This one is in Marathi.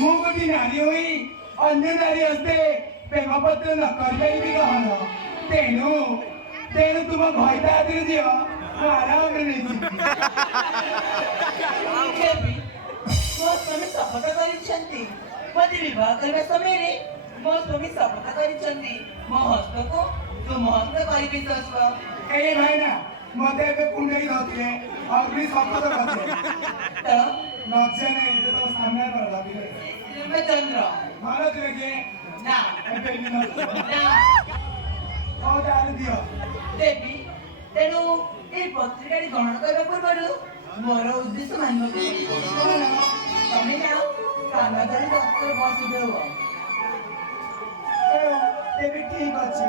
मोगटी नारी होई अन्य नारी असते प्रेमापत्र नकारताई भी गहना तेणु तेणु तुम भयता आदि दियो आराम रे देवी ମୋ ସ୍ୱାମୀ ଶପଥ କରିଛନ୍ତି ମୋତେ ବିବାହ କରିବା ସମୟରେ ମୋ ସ୍ୱାମୀ ଶପଥ କରିଛନ୍ତି ମୋ ହସ୍ତକୁ ତୁମ ହସ୍ତ କରିବି ଶସ୍ୱ ए भाईना मते पे कुंडई धरथिले और भी शपथ करथे ତ नजे नहीं तो सामने कर लाबिले ଚନ୍ଦ୍ର मानो जे के ନା एबे नि न ନା हो जाने दियो ଦେବୀ ତେଣୁ ଏହି ପତ୍ରିକାଟି ଗ୍ରହଣ କରିବା ପୂର୍ବରୁ ମୋର ଉଦ୍ଦେଶ୍ୟ ମାନିବାକୁ ପଡ଼ିବ ତମେ ଯାଅ କାନ ଧରି ଡକ୍ଟର ବସିବେ ହୁଅ ए भी ठीक अछि